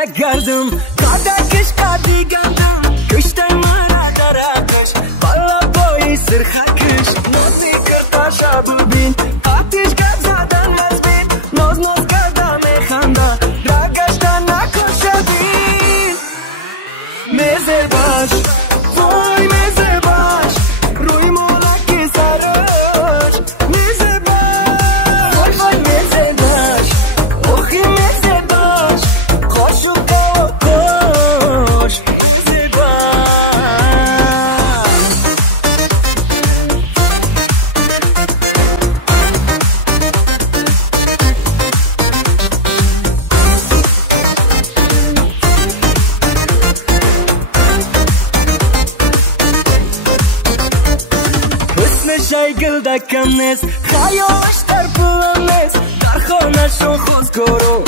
نگردم قدکش قدی گردم کشتای من درکش بالا بایی سرخکش نازی کرد شب بین آتیش گرد زدن از بین ناز کردم خنده رگشتن نکشه بین میزه باش وای میزه باش روی مولکی سرش میزه باش وای وای میزه باش اوخی میزه باش خوشو کش میزه باش شای گلدکم نیست خیالش در پولم نیست در خانه شو خوز کرو